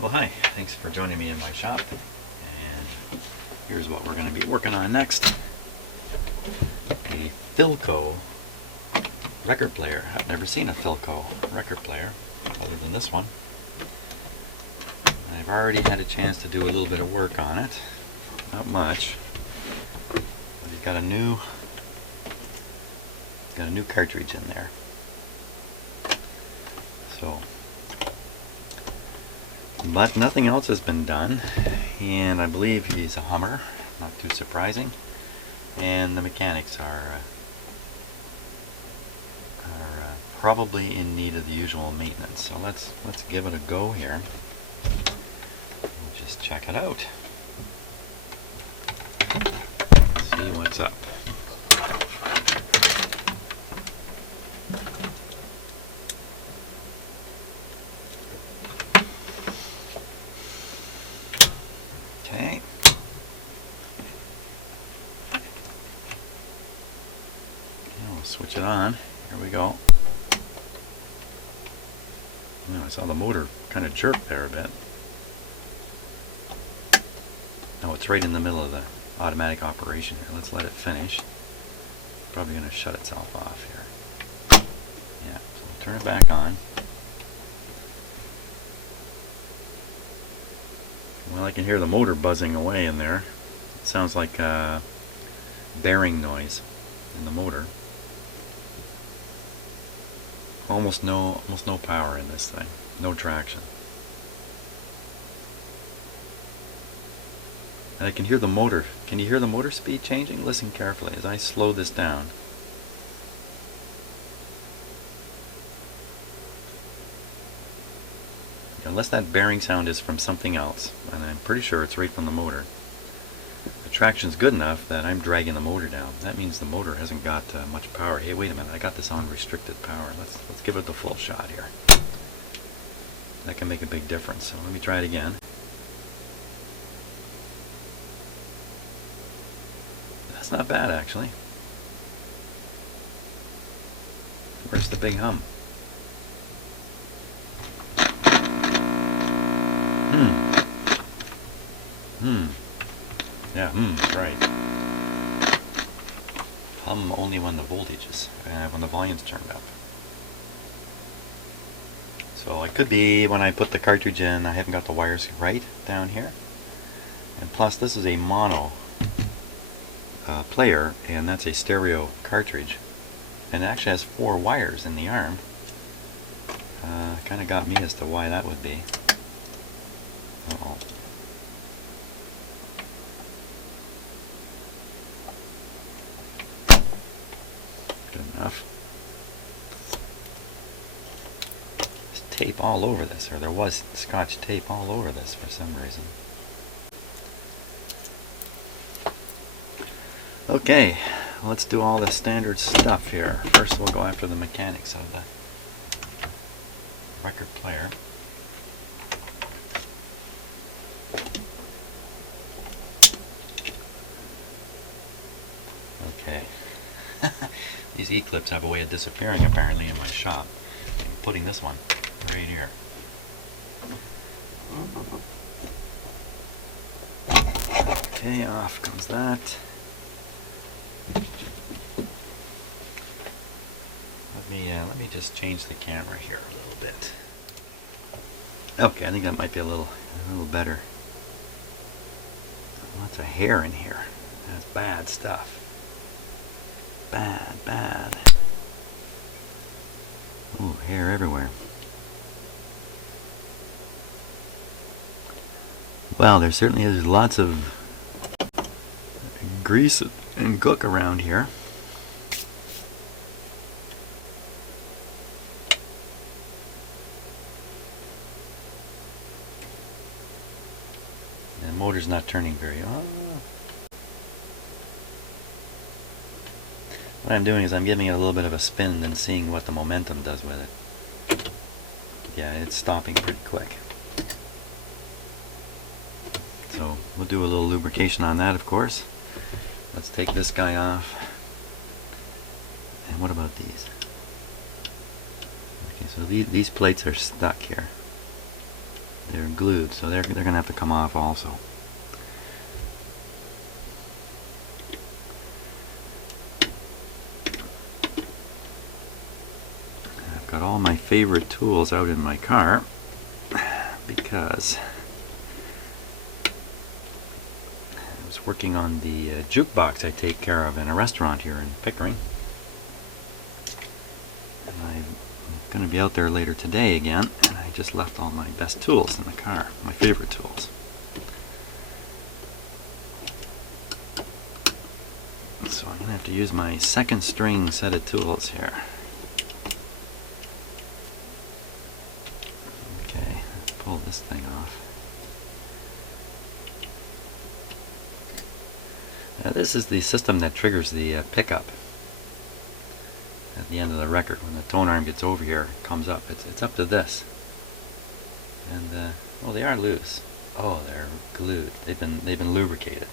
Well, hi, thanks for joining me in my shop, and here's what we're going to be working on next. A Philco record player. I've never seen a Philco record player other than this one. I've already had a chance to do a little bit of work on it. Not much. But you've got a new cartridge in there. So, but nothing else has been done, and I believe he's a Hummer, not too surprising, and the mechanics are probably in need of the usual maintenance. So let's give it a go here. We'll just check it out. See what's up. Okay. We'll switch it on. Here we go. Oh, I saw the motor kind of jerk there a bit. Oh, it's right in the middle of the automatic operation here. Let's let it finish. Probably going to shut itself off here. Yeah, so we'll turn it back on. Well, I can hear the motor buzzing away in there. It sounds like bearing noise in the motor. Almost no power in this thing. No traction. And I can hear the motor. Can you hear the motor speed changing? Listen carefully as I slow this down. Unless that bearing sound is from something else, and I'm pretty sure it's right from the motor. The traction's good enough that I'm dragging the motor down. That means the motor hasn't got much power. Hey, wait a minute, I got this on restricted power. Let's give it the full shot here. That can make a big difference. So let me try it again. That's not bad, actually. Where's the big hum? Yeah, right. Hum only when the voltage is, when the volume's turned up. So it could be when I put the cartridge in, I haven't got the wires right down here. And plus, this is a mono player, and that's a stereo cartridge. And it actually has 4 wires in the arm. Kind of got me as to why that would be. Uh-oh. Good enough. There's tape all over this, or there was Scotch tape all over this for some reason. Okay, let's do all the standard stuff here. First we'll go after the mechanics of the record player. Okay. These E-clips have a way of disappearing apparently in my shop. I'm putting this one right here. Okay, off comes that. Let me just change the camera here a little bit. Okay, I think that might be a little better. Lots of hair in here. That's bad stuff. Bad. Ooh, hair everywhere. Well, there certainly is lots of grease and gook around here. The motor's not turning very well. What I'm doing is I'm giving it a little bit of a spin and then seeing what the momentum does with it. Yeah, it's stopping pretty quick. So we'll do a little lubrication on that, of course. Let's take this guy off. And what about these? Okay, so these plates are stuck here. they're glued, so they're going to have to come off also. I've got all my favorite tools out in my car because I was working on the jukebox I take care of in a restaurant here in Pickering. And I'm going to be out there later today again, and I just left all my best tools in the car, my favorite tools. So I'm going to have to use my second string set of tools here. Okay, let's pull this thing off. Now this is the system that triggers the pickup at the end of the record. When the tone arm gets over here, it comes up. It's up to this. And well, they are loose. Oh, they're glued. They've been lubricated.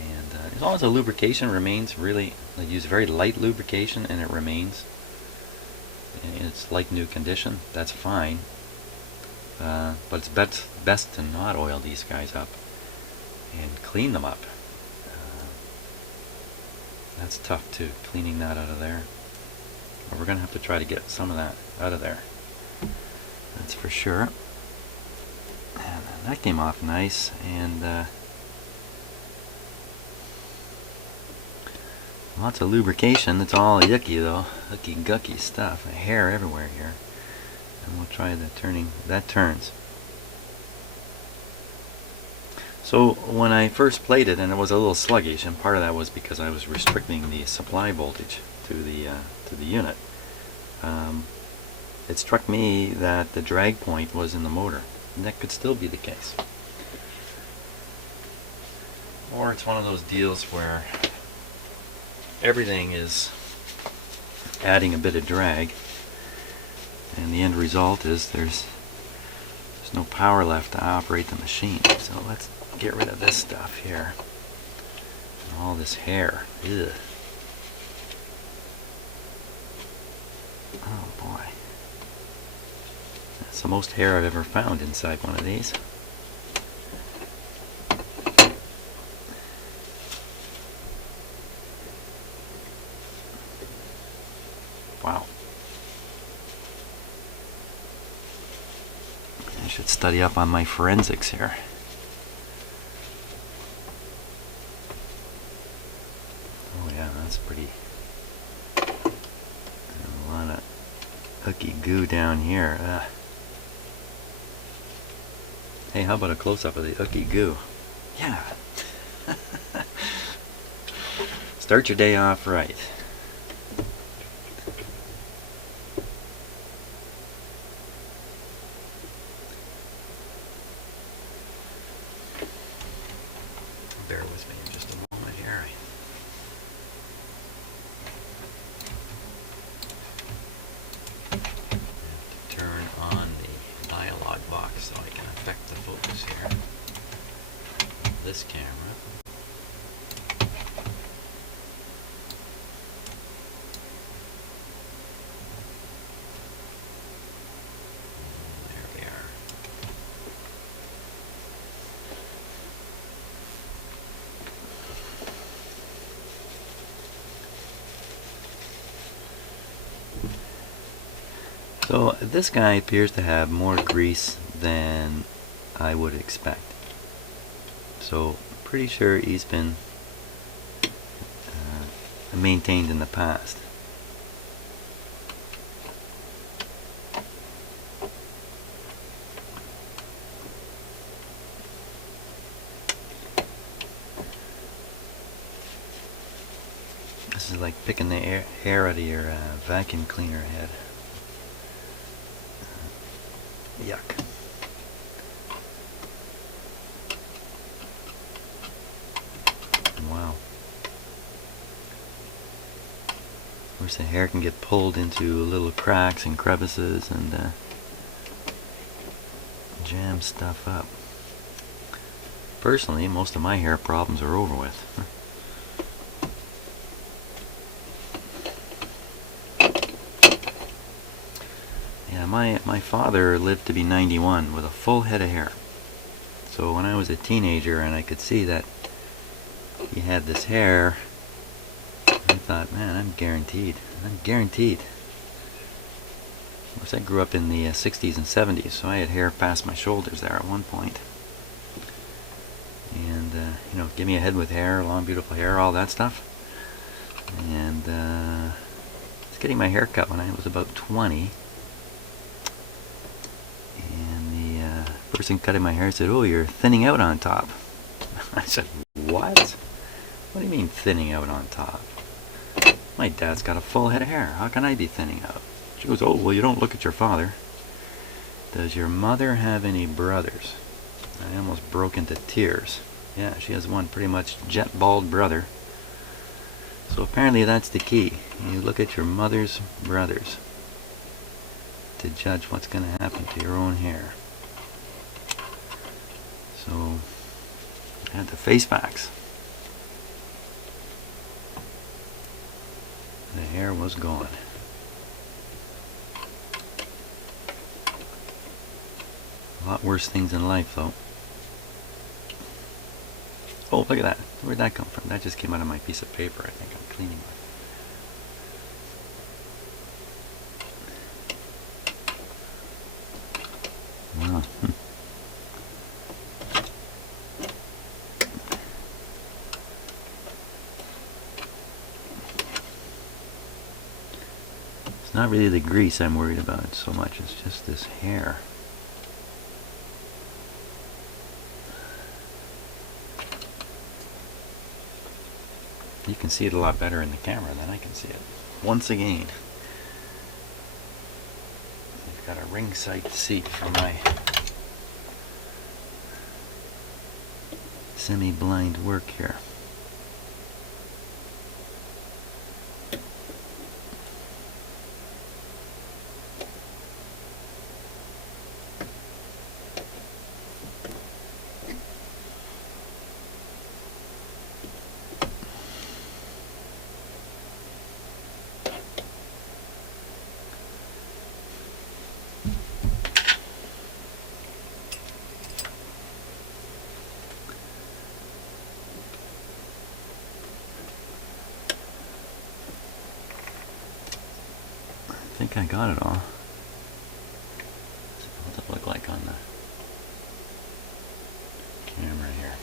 And as long as the lubrication remains really, I use very light lubrication and it remains in its like new condition, that's fine. But it's best to not oil these guys up and clean them up. That's tough too, cleaning that out of there. But we're going to have to try to get some of that out of there. That's for sure. And that came off nice, and lots of lubrication. It's all yucky though, hooky gucky stuff. Hair everywhere here. And we'll try the turning. That turns. So when I first played it, and it was a little sluggish, and part of that was because I was restricting the supply voltage to the unit. It struck me that the drag point was in the motor, and that could still be the case. Or it's one of those deals where everything is adding a bit of drag, and the end result is there's no power left to operate the machine. So let's get rid of this stuff here. And all this hair. Ugh. Oh boy. That's the most hair I've ever found inside one of these. Wow. I should study up on my forensics here. Oh yeah, that's pretty. A lot of hooky goo down here. Hey, how about a close-up of the hooky goo? Yeah. Start your day off right. Bear with me in just a moment here. I have to turn on the dialog box so I can affect the focus here. This camera. There we are. So this guy appears to have more grease than I would expect. So pretty sure he's been maintained in the past. This is like picking the hair out of your vacuum cleaner head. Yuck. Wow. Of course, the hair can get pulled into little cracks and crevices and jam stuff up. Personally, most of my hair problems are over with. Yeah, my father lived to be 91 with a full head of hair. So when I was a teenager and I could see that he had this hair, I thought, man, I'm guaranteed. I'm guaranteed. Of course, I grew up in the 60s and 70s, so I had hair past my shoulders there at one point. And, you know, give me a head with hair, long, beautiful hair, all that stuff. And I was getting my hair cut when I was about 20. And the person cutting my hair said, "Oh, you're thinning out on top." I said, "What? What do you mean thinning out on top? My dad's got a full head of hair. How can I be thinning out?" She goes, "Oh, well, you don't look at your father. Does your mother have any brothers?" I almost broke into tears. Yeah, she has one pretty much jet bald brother. So apparently that's the key. You look at your mother's brothers to judge what's going to happen to your own hair. So I had to face facts. The hair was gone. A lot worse things in life, though. Oh, look at that. Where'd that come from? That just came out of my piece of paper, I think. I'm cleaning it. Wow. It's not really the grease I'm worried about so much. It's just this hair. You can see it a lot better in the camera than I can see it. Once again, I've got a ringside seat for my semi-blind work here. I think I got it all. Let's see what it look like on the camera here.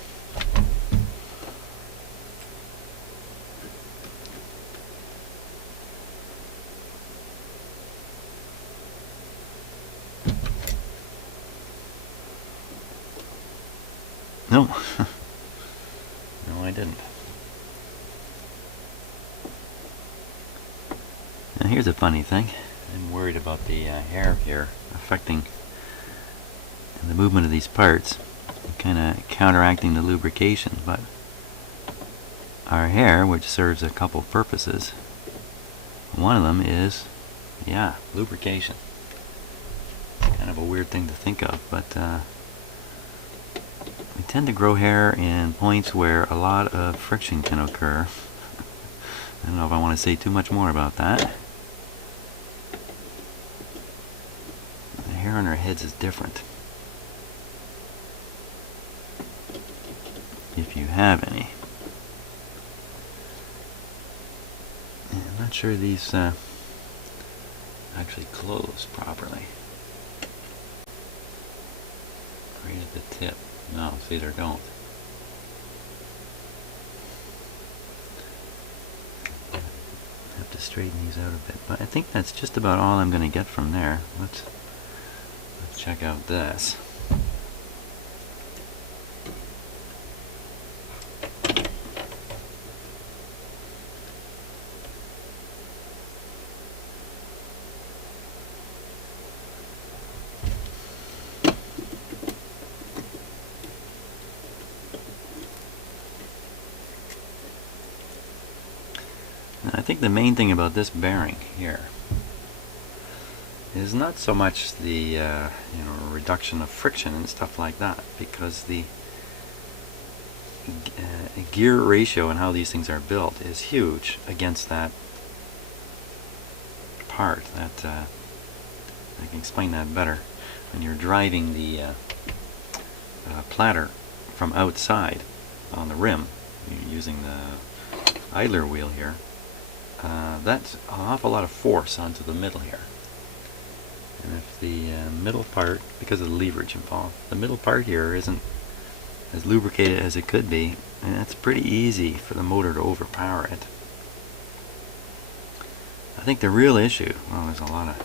No. No, I didn't. Now here's a funny thing. I'm worried about the hair here affecting the movement of these parts, kind of counteracting the lubrication, but our hair, which serves a couple purposes, one of them is, yeah, lubrication. Kind of a weird thing to think of, but we tend to grow hair in points where a lot of friction can occur. I don't know if I want to say too much more about that. The hair on our heads is different, if you have any. And I'm not sure these actually close properly. Right at the tip. No, see, they don't. Have to straighten these out a bit, but I think that's just about all I'm going to get from there. Let's check out this. I think the main thing about this bearing here is not so much the reduction of friction and stuff like that, because the gear ratio and how these things are built is huge against that part, that I can explain that better. When you're driving the platter from outside on the rim, you're using the idler wheel here, that's an awful lot of force onto the middle here. And if the middle part, because of the leverage involved, the middle part here isn't as lubricated as it could be, and it's pretty easy for the motor to overpower it. I think the real issue, well, there's a lot of,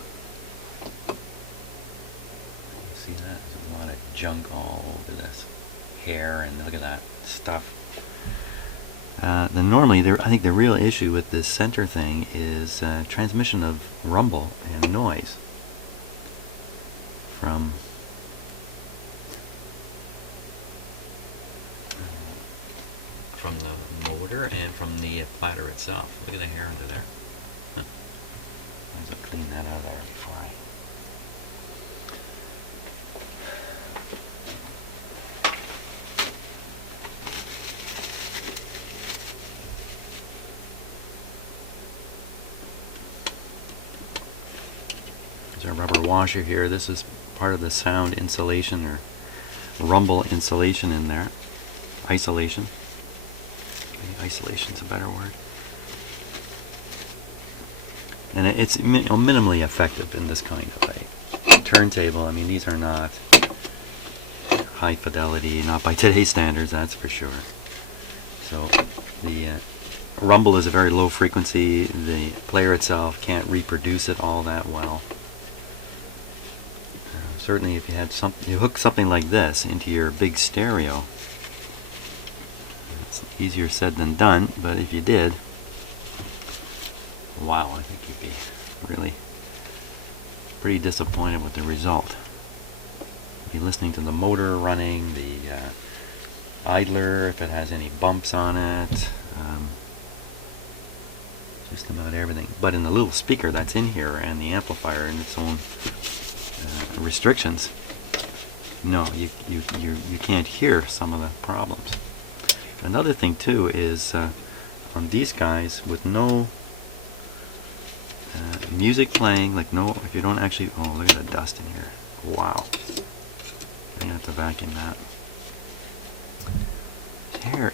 you see that? There's a lot of junk all over this hair, and look at that stuff. Normally, I think the real issue with this center thing is transmission of rumble and noise from the motor and from the platter itself. Look at the hair under there. Huh. Might as well clean that out of there before I... There's our rubber washer here. This is part of the sound insulation or rumble insulation in there. Isolation. Maybe isolation's a better word. And it's minimally effective in this kind of a turntable. I mean, these are not high fidelity, not by today's standards, that's for sure. So the rumble is a very low frequency. The player itself can't reproduce it all that well. Certainly if you had you hook something like this into your big stereo, it's easier said than done, but if you did, wow, I think you'd be really pretty disappointed with the result. You'd be listening to the motor running, the idler, if it has any bumps on it, just about everything. But in the little speaker that's in here and the amplifier and its own restrictions, no, you can't hear some of the problems. Another thing too is on these guys with no music playing, like no, if you don't actually, oh, look at the dust in here. Wow. I'm gonna have to vacuum that.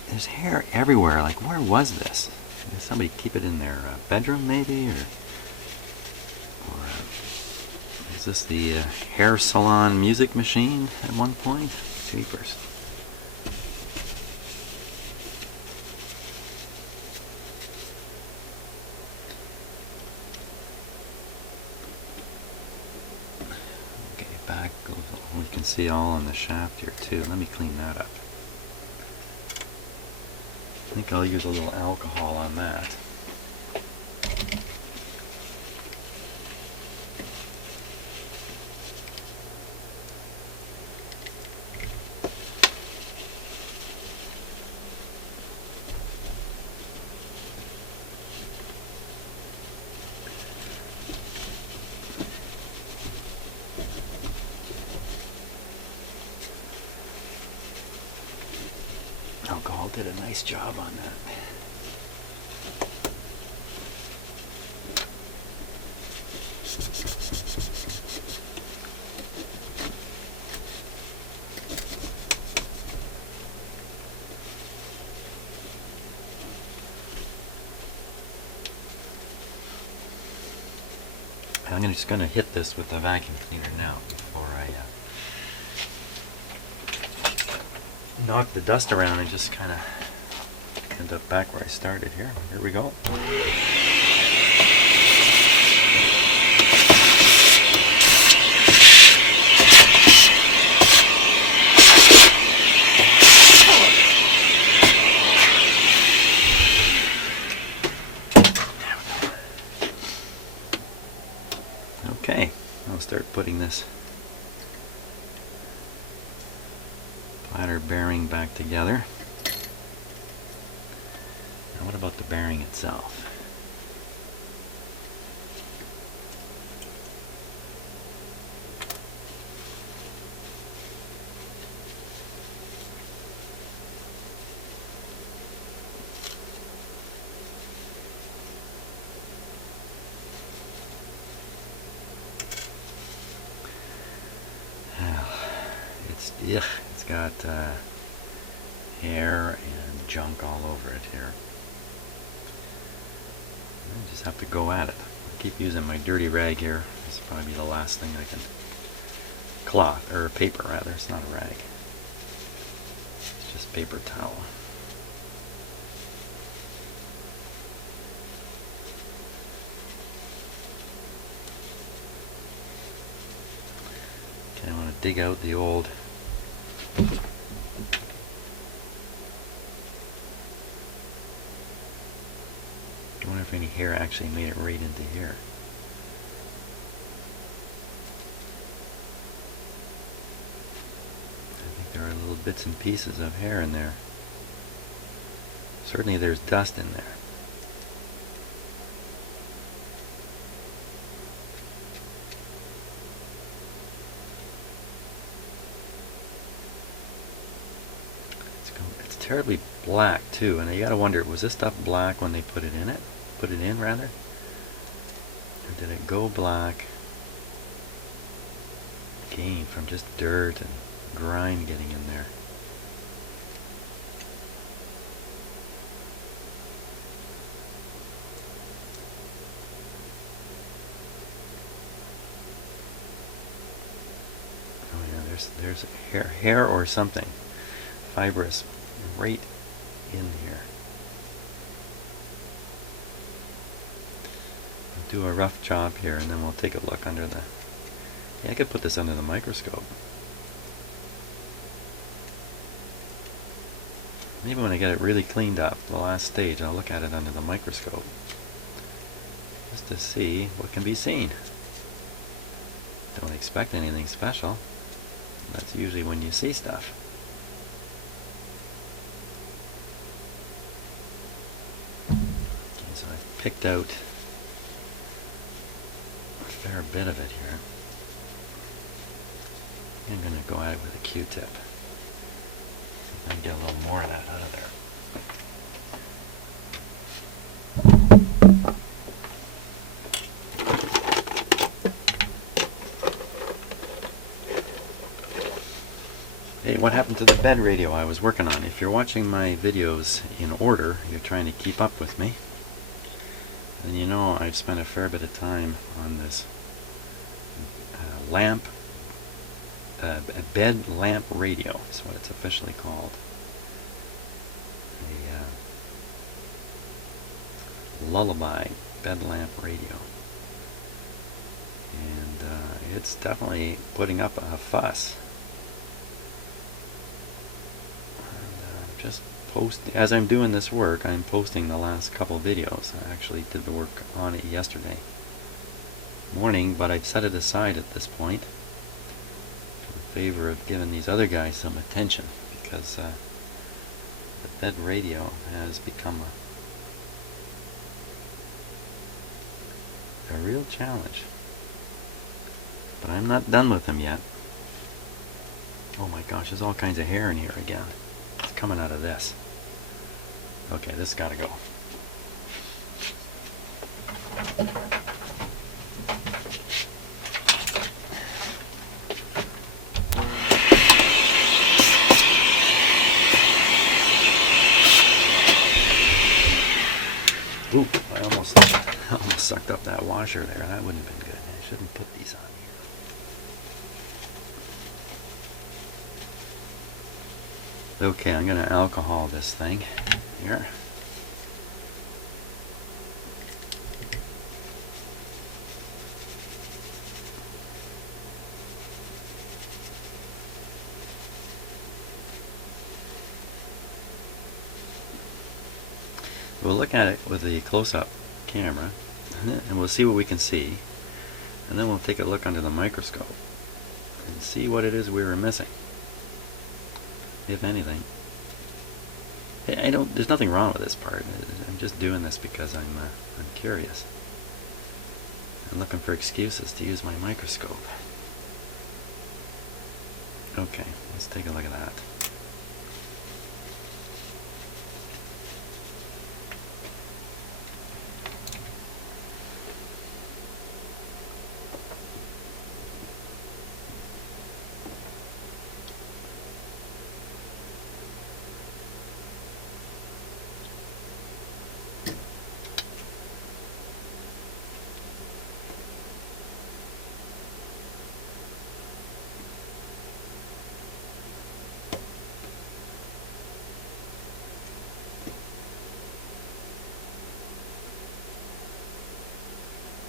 There's hair everywhere. Like, where was this? Did somebody keep it in their bedroom maybe, or is this the hair salon music machine at one point? Jeepers. Okay, back goes, we can see all on the shaft here too. Let me clean that up. I think I'll use a little alcohol on that. Alcohol did a nice job on that. I'm just going to hit this with the vacuum cleaner now before I knock the dust around and just kind of end up back where I started here. Here we go. Okay, I'll start putting this platter bearing back together. Now what about the bearing itself? It's got hair and junk all over it here. I just have to go at it. I keep using my dirty rag here. This will probably be the last thing I can. Cloth, or paper rather. It's not a rag. It's just paper towel. Okay, I want to dig out the old. I wonder if any hair actually made it right into here. I think there are little bits and pieces of hair in there. Certainly there's dust in there. It's terribly black too, and you gotta wonder, was this stuff black when they put it in rather? Or did it go black again from just dirt and grime getting in there? Oh yeah, there's hair or something fibrous right in here. I'll do a rough job here and then we'll take a look under the. Yeah, I could put this under the microscope. Maybe when I get it really cleaned up, the last stage, I'll look at it under the microscope just to see what can be seen. Don't expect anything special. That's usually when you see stuff. Okay, so I've picked out a fair bit of it here. I'm going to go at it with a Q-tip. See if I can get a little more of that out of there. Hey, what happened to the bed radio I was working on? If you're watching my videos in order, you're trying to keep up with me, then you know I've spent a fair bit of time on this a bed lamp radio is what it's officially called. A lullaby bed lamp radio. And it's definitely putting up a fuss. Just as I'm doing this work, I'm posting the last couple videos. I actually did the work on it yesterday morning, but I've set it aside at this point in favor of giving these other guys some attention, because the bed radio has become a real challenge. But I'm not done with them yet. Oh my gosh, there's all kinds of hair in here again. It's coming out of this. Okay, this has got to go. Oop, I almost sucked up that washer there. That wouldn't have been good. I shouldn't put these on here. Okay, I'm going to alcohol this thing here. We'll look at it with the close-up camera and we'll see what we can see, and then we'll take a look under the microscope and see what it is we were missing, if anything. There's nothing wrong with this part. I'm just doing this because I'm curious. I'm looking for excuses to use my microscope. Okay, let's take a look at that.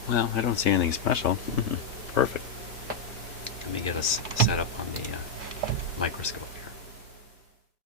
Well, I don't see anything special. Perfect. Let me get us set up on the microscope here.